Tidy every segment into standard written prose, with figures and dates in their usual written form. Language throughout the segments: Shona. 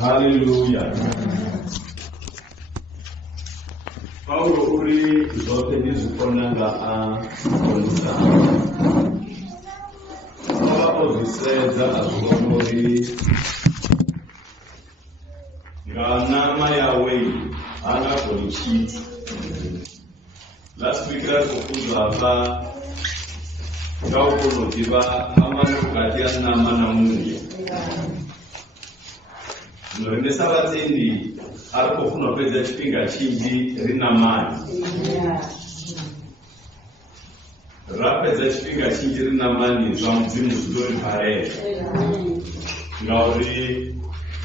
Hallelujah. Paulo uri zote ndizikonanga konza. Oziseza azomori nganama yawe anakonichiti. Last week rakokuzava ngaukonotiva amana kukati anama namunye. Ndoendesa vatendi arikofuna kupedza chipinga chinji rinamani. Rapedza chipinga chinji rinamani zvamudzimu zvidori parera. Ngauri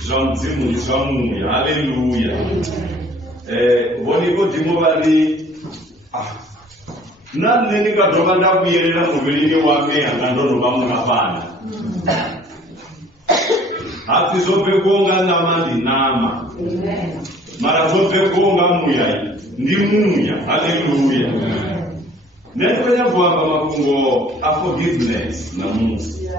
zvamudzimu zvamumwe. Haleluya. Voniko ndimo vari nane ndingadzoka ndakuyerera muviri wake angandonova munapana. Hatizobve kuonga nama ndinama. Mara zobve kuonga muya ndi muya. Haleluya. Netonya kuamba makungo a forgiveness na musi.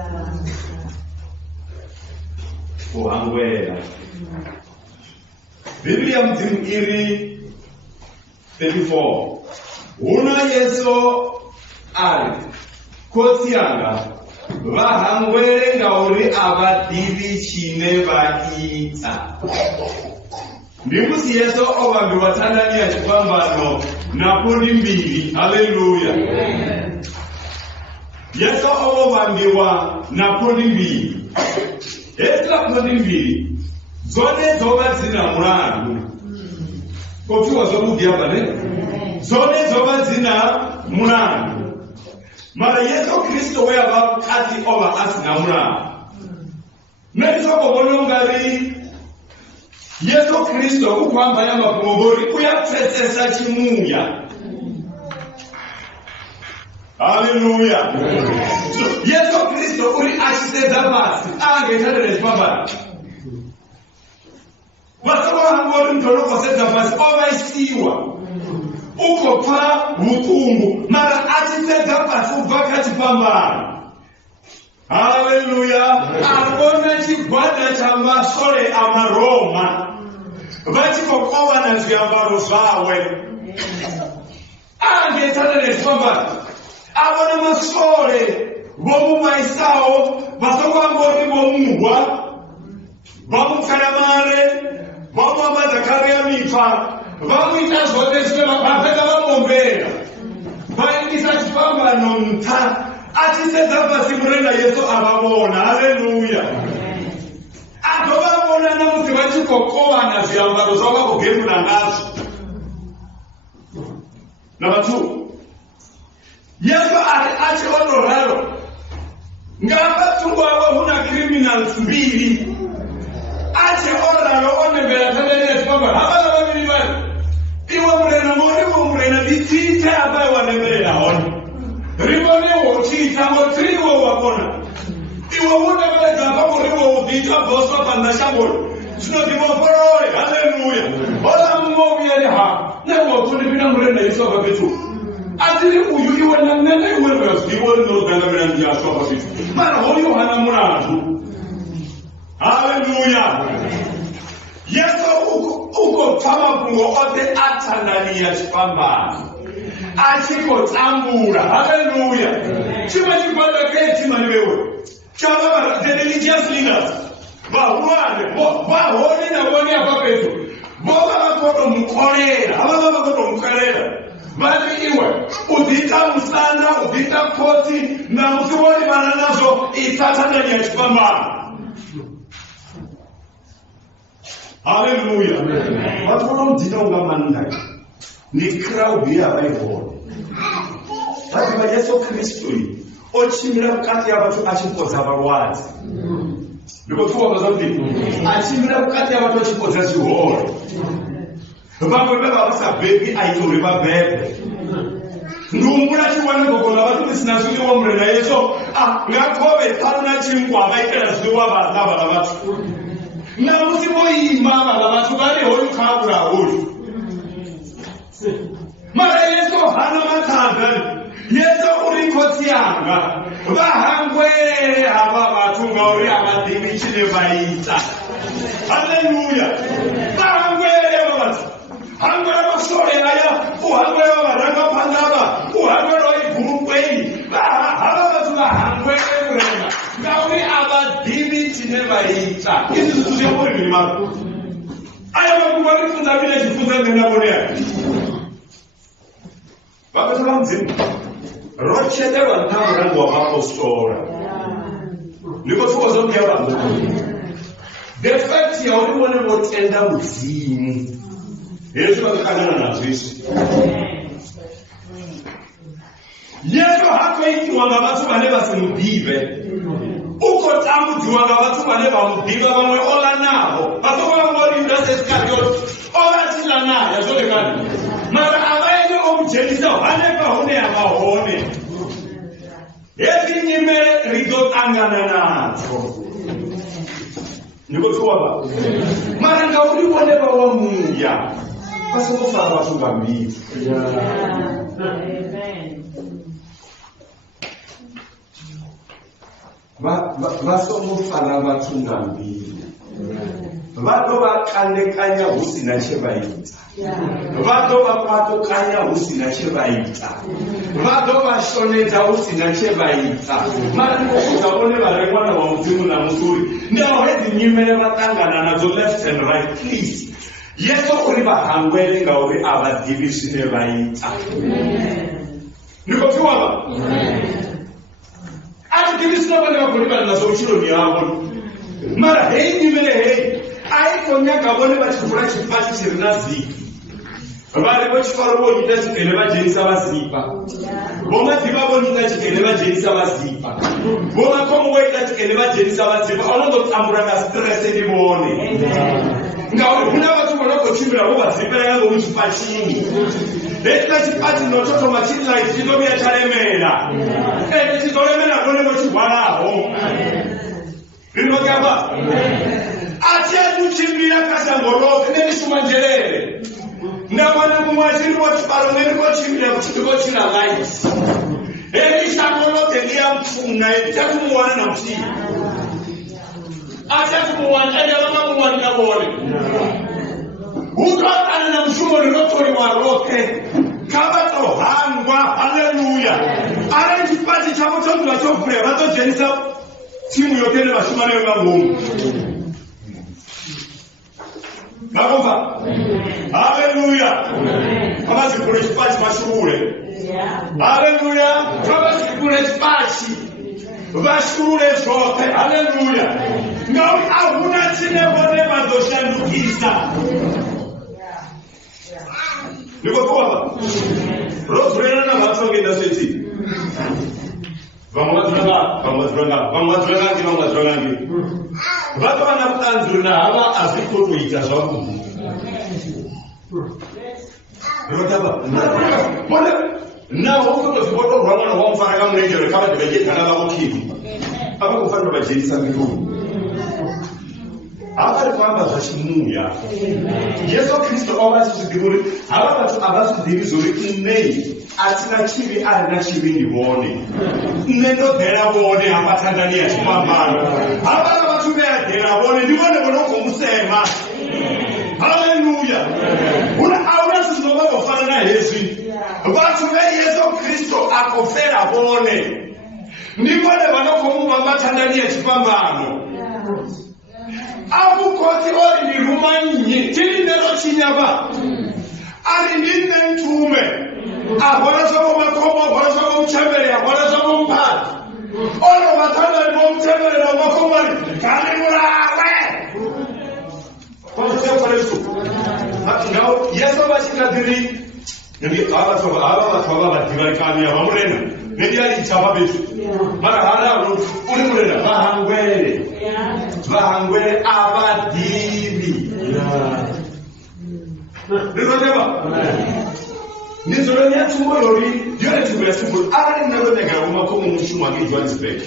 Kuhangwera. Biblia mdzimu iri 34. Una Yesu ari kotsi yanga vahangwere ngauri avadivi chine vaita. Ndikusi Yesu ovambiwa tandani ya chipambano naponi mbili. Haleluya. Yesu ovambiwa naponi mbili. Esla poni mbili zone zova zina mulandu. Kofiwa zomudia pane zone zova zina mulandu. Mara Yesu Kristo weyava kati ova asina mulandu. Nesoko bonongari Yesu Kristo ukwamba ya mapungobori kuyapsesesa chimuya. Haleluya. Yesu Kristo uri achiseza basi angetadele chipambano. Wasoko hangori mtoloko seza basi ovaisiwa. Uko pa hukumu mara achiseza basi uvaka chipambano. Haleluya. Akona chigwada cha masole amaroma. Vachikokowa na zviambaro zvawe. Angetadele chipambano. Abona masole vomumaisawo vasongwangori vomuhwa vamukaramare vamwamadzakare mitwa vamuita zvote zvine vapapeka vamombera vaindisa chipambano mta achisedza pasi murenda Yesu avavona. Haleluya. Atovavona namusi vachikokowana zviambaro zvavo vakugembura nazvo. Number 2. Yesu achionoraro ngavatungwavo huna criminals mbili achionoraro onembera tandene chipamba havana vaviri vari iwe murena moriwo murena ditite apa wanemberera honi rivonewo chiitango tiriwo wakona iwe unemberedza pamuriwo udita boswa pandashangori zvinodimoporowe. Haleluya. Ola mumobiyeri ha newokunipina murena Yesu avapetu atiri uyu iwe nanene iwe vazviwo rinodangavira ndiyaswa papitu mara hoyo hana murandu. Haleluya. Yesu uko pamakungo ote atandania chipambano achikotambura. Haleluya. Chima chipanda keti maniwewe chavava the religious leaders vahwane vahoni na voni apapetu vova vakoto mukorera havava vakoto mukorera vati iwe udhita musanda udhita koti na musiwoni vana nazvo isatandani ya chipambano. Haleluya. Vatu vanomudhita unga mandai ni crowd yavaivona vati vayesu Kristu ochimira mukati yavatu achipodza varwadzi. Ndikotuwakaza kuti achimira mukati yavatu achipodza chihoro. Vamwe vevavasabhebi aitori vabhebhe. Ndumbura chiwane gogona vati tisina zviwa murena Yesu ngakove paruna chingwa vaikera zviwa vana vana vatu. Namusi voima vana vatu vane hoyu kabura hoyu. Mara Yesu hana matandani. Yesu uri kotsi yanga vahangwere hava vatunga uri avadhimichine vaita. Haleluya. Hallelujah. Bahangwele abantu. Hangwele basore aya, uhangwele baranga pandaba, uhangwele igurupei. Abantu bahangwele kurema. Ngauri abadibi tinevaita. Izi zuziyakuri bilimako. Aya makubali funza vile jifunza nena monea. Wakati wa mzimu. Rochete wa ntamu wa apostora. Niko tuko zote hapa. The fact ya ulimwene motenda mzimu. Yesu akakana na Kristo. Yesu hako ikiwanga watu bane basimudive. Uko tamu kiwanga watu bane bamudive bamwe ola nabo. Batoka ngori ndase Iskarioti. Ola sila na ya zote kani. Mara abaye omjenisa bane bahone abahone. Eti nyimere rido angana nato. Niko tuwaba. Mara nga uliwone bawa mungia. Basi kufara watu bambili. Amen. Basomo fara watu bambili. Vado vakandekanya husina chevaita. Vado vakwatokanya husina chevaita. Vado vashonedza husina chevaita. Mara ndikokuzavone varemwana vamudzimu namusuri. Ndihawedi nyimele vatangana nadzo left and right, please. Yesu uri vahangwele ngauri avadivi zvine vaita. Ndikopiwava? Atidivi sinofanira kurivana nazo uchironi yavo. Mara hei nyimele hei. Aikonya vone vachivura chipasi chiri naziki. Vari vochifaro vonyita chikene vajenisa vazipa. Vomadziva vonyita chikene vajenisa vazipa. Vomakomo voita chikene vajenisa vazipa. Anondotambura kastrese ndivone. Ngauri kuna vatu vanokochimbira vovazipera yango muchipachini. Ndechita chipati nototo machilight chinovia charemera. Ende chitoremera none vochihwaraho. Rinogamba? Atia kuchimbira kasangoroke nenishumanjerere. Ndabona mumwaziri wachibaro nenikochimbira kuchikochira lights. Shangoroke ndiya mfuna yakumuwana na mchini. Atia kumuwana ende wakamuwana na wole. Ukatana na mshumo nilotori waroke. Kabato hangwa, hallelujah. Ara nchipati chamo chomdu wachofure, wato jenisa timu yotele washumane wenga mungu. Nakomba? Hallelujah. Kama zikule chipachi mashuhure. Hallelujah. Kama zikule chipachi mashuhure zote. Hallelujah. Ngawi ahuna chinebone madoshandukisa. Niko kuwapa? Rosrena na matonge na seti. Vamos Vatu wanakutanzuna hawa aziko kuita zwaku. Rotaba. Na huko tuzipoto rwama na wamfara kama ngejere kama tubeje kana bako kivi. Aba kufanya bajenisa mikuru. Aba kwamba zashimuya. Yesu Kristo abasiziguri aba batu abasiziguri nei atina chivi ana chivi ndibone. Nendo dera bone apa Tanzania chimambano. Aba batu dera bone ndibone bonoko musema. Hallelujah. Una sizoma bofana na Yesu. Batu be Yesu Kristo akofera bone. Ndibone bonoko mumamba Tanzania chipambano. Abu koti ori ni rumanyi tili nero chinyaba ari ndine ntume abona somo makomo abona somo mchembele abona somo mpati olo matanda ni mchembele na makomo kali mulawe kwa sababu Yesu ngao Yesu bashikadiri ndi aba batibari kami abamurena ndi ali chaba betu mara hara uri murena bahangwele abadivi. Nizojeba? Nizojeba ya tumbo yori, yore tumbo ya tumbo, ara ni nero nega wama komu mshumu wagi Johannesburg.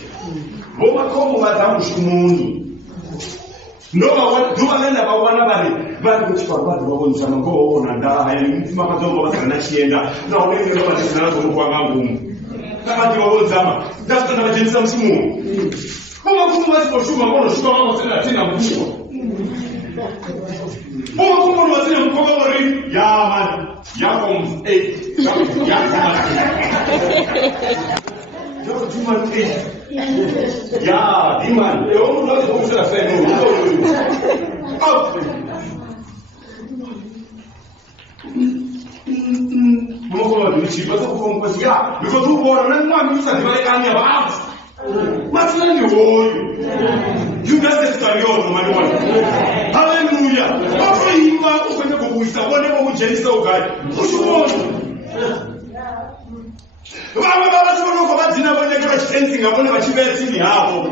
Wama komu madamu shumuni. Duwa nenda bawana bali kuchipa bali wako nisama go na nda haya mtima kadogo bakana chienda na onene ndo banisana ko kwa ngangu. Kama ndiwo zama, ndafika na bajenisa msimu. Kama kumu basi kwa shuma mbono shuma mama tena mkuu. Mungu wazile mkogori ya man ya kom ya ya diman eu não gosto como será feito vamos falar de tipo eu vou compartilhar eu vou embora não é uma missa de vai caminhar mas não é olho Judas Iscariote mano haleluya afirma ufanye kubuisa wone bomujenisa ugaye ushubona Vamos vamos kwa badina bone kwa chitenzi ngabone bachibetsi ni hapo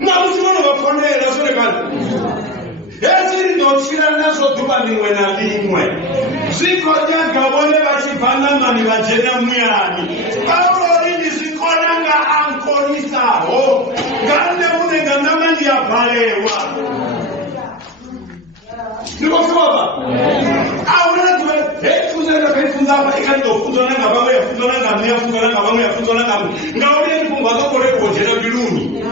Namusibona bafonera sore kandi Ezi ndochira nazo duba nimwe na limwe Zikonya ngabone bachipana mani bajena muyani Paulo ini zikona nga ankorisa ho Gande mune ngandamani ya palewa Niko kuwapa Auna tuwe Fuzana kai funzapa ikando fuzana ngabamo ya fuzana ngamia fuzana ngabamo ya fuzana ngamia Ngaone ni kumbazo kore kujena biluni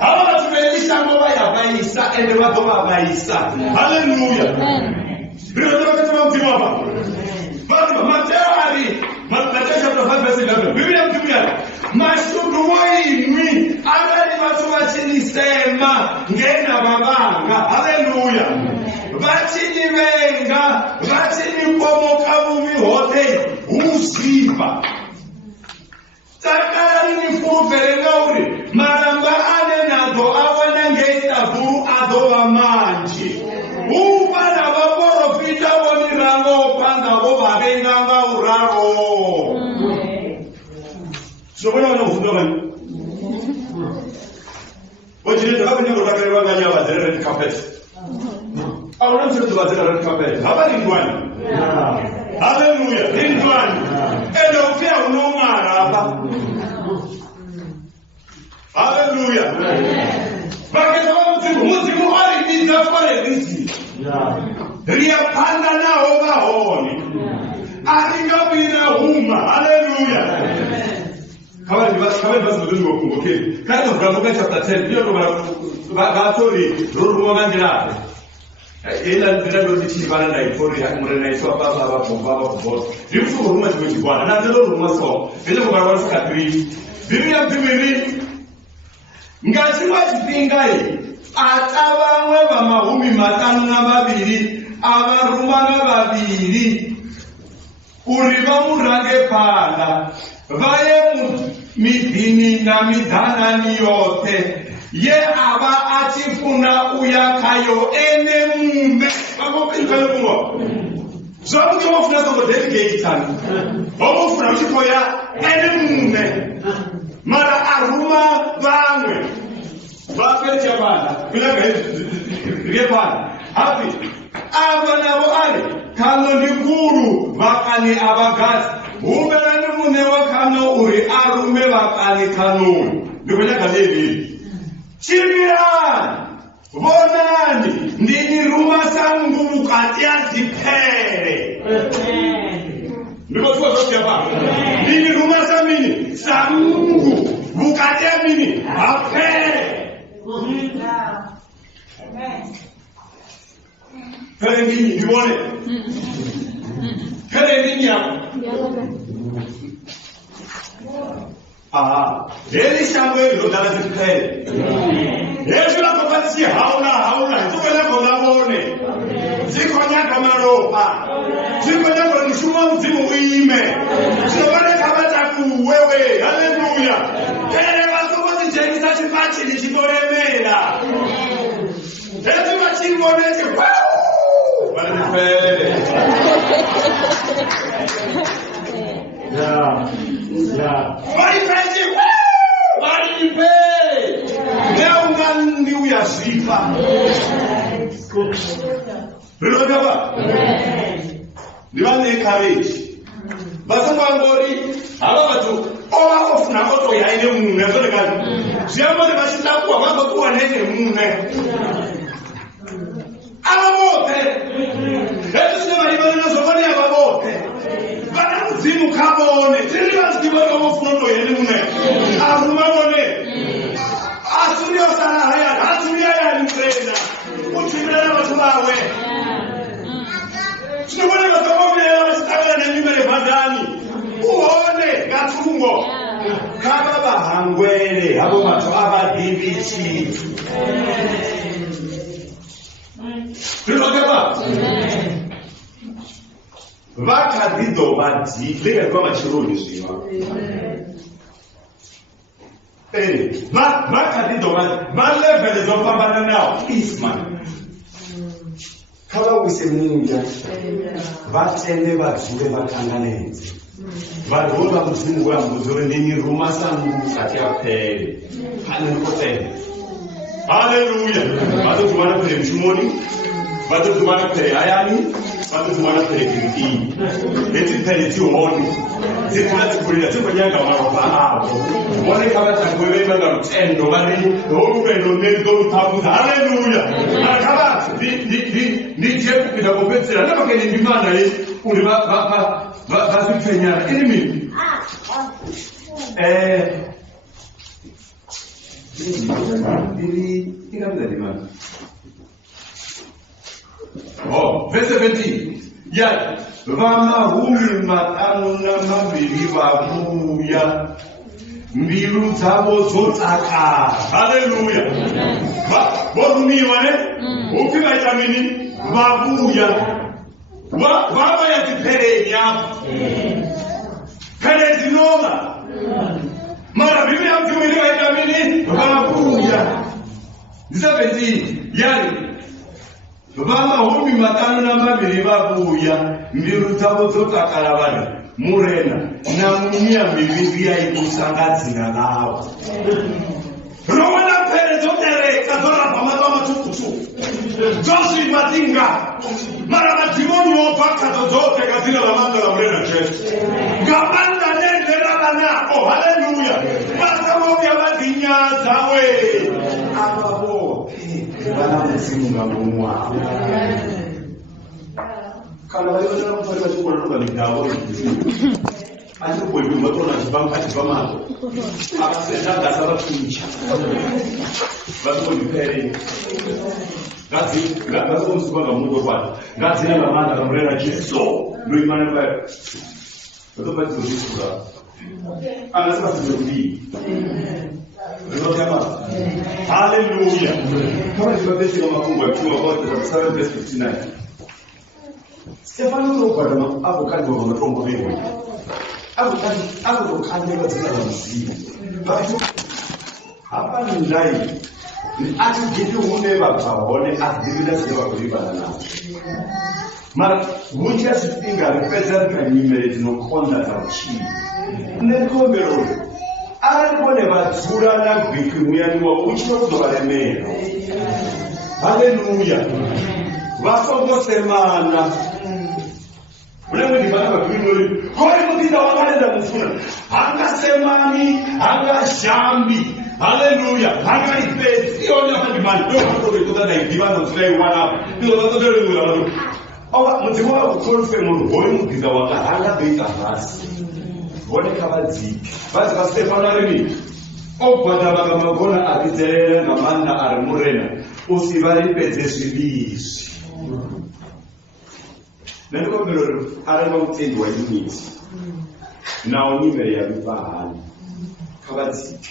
Hawa tumelisha ngoba ya baisa ende wadoba baisa Hallelujah Bila tuwa mtimu hapa Bado Mateo ali Mateo chapter 5 verse 11 Biblia mtumia Mashudu wainwi Agani watu wachini sema Ngena babanga Hallelujah Vachini venga Vachini pomoka mumi hote Usipa Takari ni fufere ngauri Maramba ane nado awana ngeita buru adowa manji Upana waporo fita wamirango Panda wababenga nga uraro Sobona wana ufundo gani Wajirete hapa nyango takari wanga nyawa Zere red carpet Auna msetu wazera red carpet Hapa ni ndwani Hallelujah ni ndwani Ede ufia unongara hapa Hallelujah Baketa wa mzimu wali niza pale nisi Ria panda na oga honi Aringa bina huma Hallelujah Kawali basi mdungu wakumbukeni Kaya tukamuka chapter 10 Pio kwa batori Ruru mwangandila Ila ndira ndo tichibana na ifori ya kumurena iswa baba kuboto Rifuku huruma chikuchibwana Na ndilo huruma so Ila kwa warufu katri Biblia mtimiri Ngachimwa chipingai Atawangwe wa mahumi matanu na babiri Abarumanga babiri Uriba murange pala Vaye midini na midana niyote Ye aba atifuna uyakayo ene mume Bako pinkayo kumwa Zabu kama ufuna soko delegate tani Omo ufuna uchiko ya ene mume Mara aruma vangwe Vapeti ya bana Bila kaya bana Hapi Abana wale Kano ni guru Vakani abagazi Uberani mune wakano uri arume vakani kano Ndukwenya kaleli Chimiran Bonani Ndini ruma sangu mukati ya zipere Ndiko tuwa zote ya bana Ndini ruma samini Sangu Mukati ya mini Apere Kale nini niwone Kale nini yako Eli shangwe lodala zipere Yesu la kopatisi hauna Tukele kola mone Zikonya kamaropa Zikonya kola nishuma mzimu uime Zikone kabata kuwewe Hallelujah Kele wasopo zijenisa chipachi Nichikoremela Yesu machimboneche Wale nipele Marifeji Marife Leo ngani uyasifa Rilogaba Niwane courage Baso ngori Ababatu Owa ofuna oto ya ine mune Zole kazi Ziyamone bashita kuwa Wako kuwa nene mune Ababote Etu sema hivyo na sofani ya babote Bana mzimu kabone Tiriba zikibaka wafunoto yene mune Aruma wone Asurio sana haya Asuria ya nawe. Tinoboneka sababulela vachitanga nenyuma yevhadhani uone gatungo kava vahangwere havo mato avadivi chitu zvinokeba vakadhidzo vadileka kwa machironi zviva vakadhidzo valevhele zofambana nawo isman kavawise muya vatende vadzure vakanganedze varova mudzimu wambuzore nemiruma sangu sati apere panenokotene. Haleluya. Vatozumana kure mshumoni, vatozumana kure hayani, vatozumana kure kirikini. Netipere tihoni dzikula dzikurira tikonyanga maropa avo one kavatangovevenga rutendo vari oruvendo nerudorutamuza. Haleluya. Akava ndije kupinda kupedzera napakene ndimana ye uri vazvipenyara inimi verse 17 yati vamahumi 520 vakuya mbiru dzavo dzotsaka. Haleluya. Vorumiwa upi vaita mini vakuya vava yatiperenya pere dzinova mara biblia yamtumiri vaita mini vakuya. 17 yani vamahumi 520 vakuya mbiru dzavo dzotsakara vanhu murena namumiya miviri yaikusangadzira navo rovana pere dzodereka dzorabva matwa matukutu dzosvimatinga mara madhimoni obvakadzo dzopfeka dzina ramandora murena jesu ngavanda nenderana nako. Haleluya. Vasavovya vadhinyadzawe avavo vana mudzimu ngamumu wavo kana vaionera kufarira chikononoka migavo achirikuboidu matona achibvamato avasendagasa vakuicha vasingondipere ngazikomusipanga mungokwati ngadzine vamanda kamurera jesu ndoimana kwayo vatopatizovisura angasivasizokubii. Haleluya. Kama tivapeseka mafungu akiwa kote za 7 verse 59. Stefano nopata avokadi wamatombo vewe. Avokadi vadzina vamuzivi. Hapa ndai atigiti une vabvaone adhivida sevakuvibana navo. Mara vunji asipinga repedza rikanyimere dzinokonda dzauchii. Nekombero arikone vadzura nagwiki muyaniwa uchino kuzovaremera. Haleluya. Vafongosemana ulemwedivana vagwinori kori mupinda wakalenda mufuna hangasemani hangashambi. Haleluya. Hangaipedzi ione vandimani ndovatoketokadaidivanodziraiwanapa ndozvatotolengura mudzimu wakukonfe munhu hoyo mupiza wakahanga beita nhasi voneka vadziki vadzi vaStefano arimi ogwada vakamagona arizerere ngamanda ari murena usivaripedze zvivizvi nendikomberero araiva mutendi wauniti nawo nyimere yavipahani kavadziki.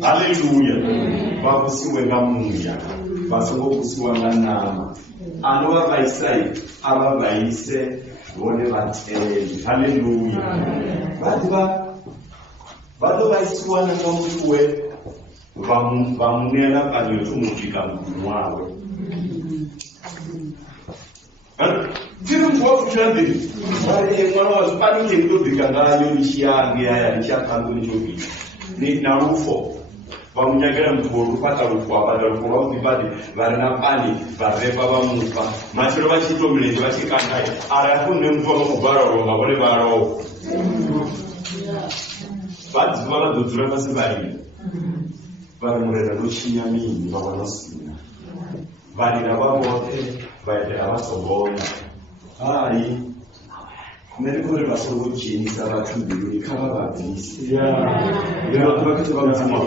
Haleluya. Vakusiwe ngamuya vasongokusiwa nganama anova vaisai ava vaise vone vateli. Haleluya. Vatovaisiwa nangamutuwe vamunena panyotomukika mugunu wawe tiri mkuwafushambiri mwana wazvipanike ndobvika ngayo nichiyange yaya nichiakango nichobvika narufo vamunyagira mutoro kupata rufo apata rufo vamuvibadi vari napani varepa vamupa machiro vachitomirenje vachikangai arafu nemufa vamubhararonga vone varao vadzi vakadodzura pasi varimi vari murera nochinyamini vavanosina varira vavote vaendera vatsogona ai 내리코를 마시고 지니사가 준비를 카바바디스. 내가 그렇게 잡아주마.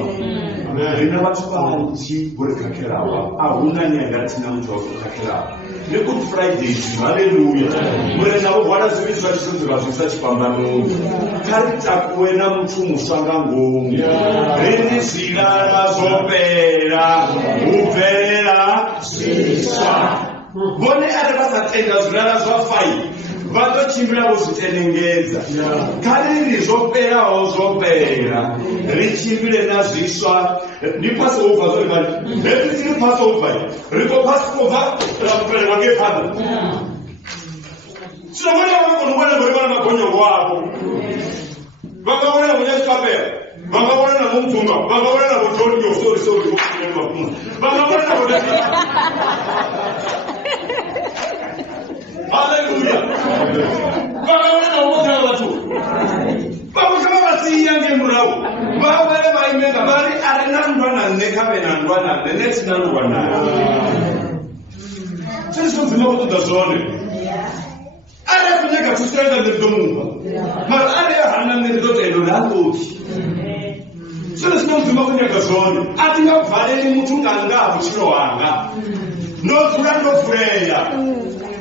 내가 맞춰가 한지 뭘 그렇게 나와. 운난이 아니라 지나면 저거 그렇게 나와. 내가 프라이데이지 할렐루야. 뭐래 나고 와라 스위스 같이 들어가서 사치 반반은 다리 잡고 에나무 충무상강공. 레니시라라 소베라 우베라 시사. 뭐네 아르바사 텐다스라라 소파이. Vatochimbira kuzvitenengedza kare rizopera ozopera richimbire nazviswa ndipasova zoivani retiri pasova riko pasova rakupererwa ngepano sinomwana vakonowena vorivana magonyorwo avo vakaona munyasipapera vakaona namumvunga vakaona navotonio sorisori vakaona navo Hallelujah. Vakaona naumogera vatu. Vakutama vasiyange murau. Vavere vaimenga vari arina ndwana nekave nandwana nenetina ndwana. Sisi kuti zvone. Ari kunyaka kusenga ndomunga. Mara ari hana ndotendo ndoti. Sisi sinodzima kunyaka zvone. Atingavhareni mutunganga muchiro wanga. Nozura ndofreya.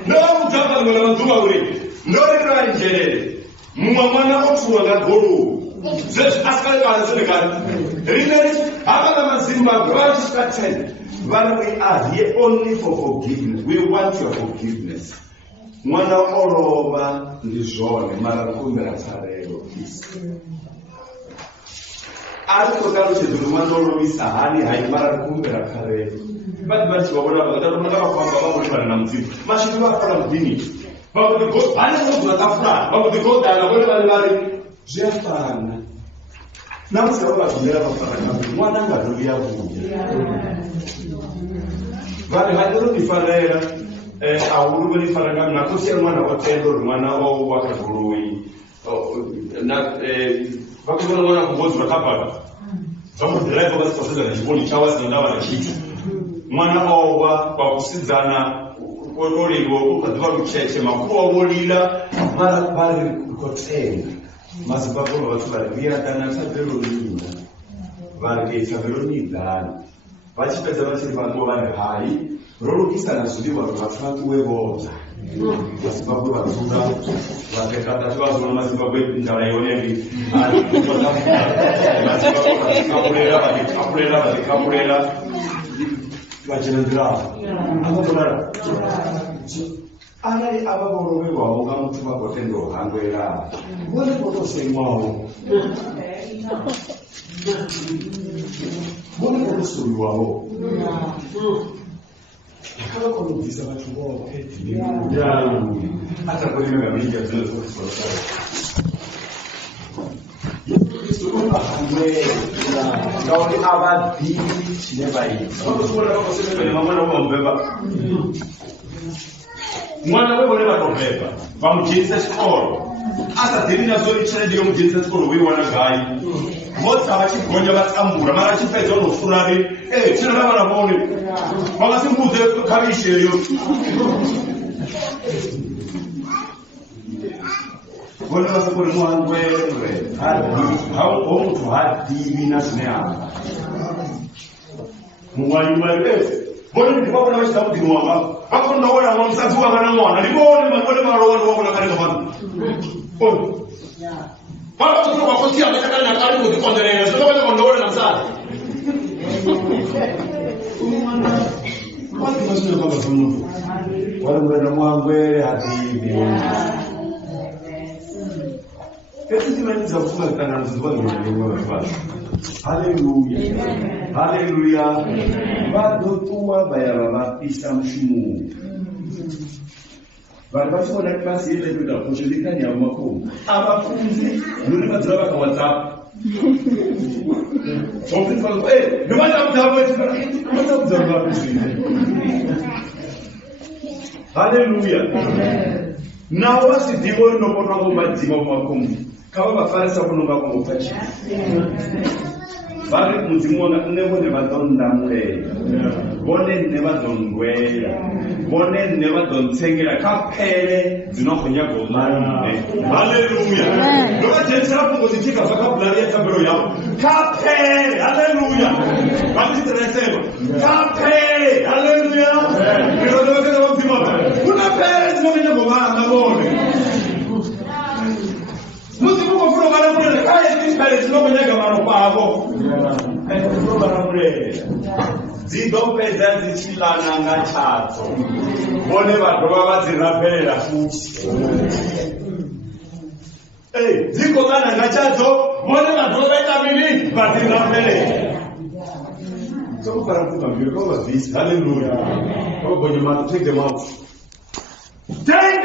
No mutamba ngona mduma uri ndori kwa njere mwana otuwa ngagoro zetu askale kwa Senegal rineri abana mazimba God started when we are here only for forgiveness. We want your forgiveness. Mwana oroba ndizvone mara kumbera tarero ari kotaro cheduru mwana orobisa hani hai mara kumbera tarero but wabona bagatara kwamba babona na mzimu mashini bakora mdini bavuga ko bane no batafura bavuga ko dala bone bari jefana namse babazira bafana mwana ngadoli yavuye bale hadero bifarera awuru bali faranga nakosi mwana watendo mwana wao wakagurui na bakubona mwana kubozi bakapaka bamu driver basifaseza na jiboni chawas na ndawa na kitu mwana owa kwakusidzana kololiwo ukadva kucheche makuwa wolila mara bari kotenga mazibabolo vatu varivira kana saverolina varikeisa veronidhana vachipedza vachiri vango vari hai rorukisana zvidiwa vatuvakuwe voza mazimbabwe vatura vakekatatu vazona mazimbabwe ndava ionenge vakikapurera vachinandira avatorara anai avavoroverwawo kamuti vagotendo hangwera vone votosemwawo vone votosuwiwawo akavakonobvisa vatu vavo atakorimegamiija zvinozokuzorokara Yesu ngauri avadhiri chinevaii vakusikuona vakosemekane vamwana vamamubheba mwana wevone vatobhebha vamujenisa chikoro asadhiri nazori chenedi yomujenisa chikoro weiwana gai mota vachigonya vatsambura mara achipedza unofurari chinana vana vone vakasimudze kavisheyo vone vasikori muhangwere homutu hadhivi nazvineapa mumwaiwai vone ndivavona vachida kudhini wanga vakondaona vamusadzi wanga namwana ndivone marowa ndivavona karenga vanhu vakakutuka kwakotiya vachakanaka ari kutikonderera zvinovachakondaona namusari vatinasinokwavazomutu varimurenda muhangwere hadhivi Etimanidza kufunga kana mzimba ngomwe wafasha. Haleluya. Haleluya. Vadotuwa bayaba bapisa mushimu. Varibachona klasi ile kuda kushirikanya makomo. Abafunzi nuri bazira baka WhatsApp. Something for no matter how Hallelujah. Now what's the deal no more madzima makomo. Kama bafarisa kunonga kumupachi. Bari muzimu na nebo ne badonda mwe. Bone ne badongwera. One never don't sing it. I can't pay. Do not when you go, hallelujah. Look at yourself because you take a vocabulary at a bro. Can't pay. Hallelujah. What is the rest? Can't pay. Hallelujah. You don't know what people are. Who not parents know in the morning? Most people go for a prayer. I think parents know when they go on a power. And the program prayer. Zidopeza zichilana ngachazo. Bone vadova vadzirapera futi. Dzikogana ngachazo. Bone vadova vaita mini vadzirapera. So far from you, go with this. Hallelujah. Oh, but you must take them out. Take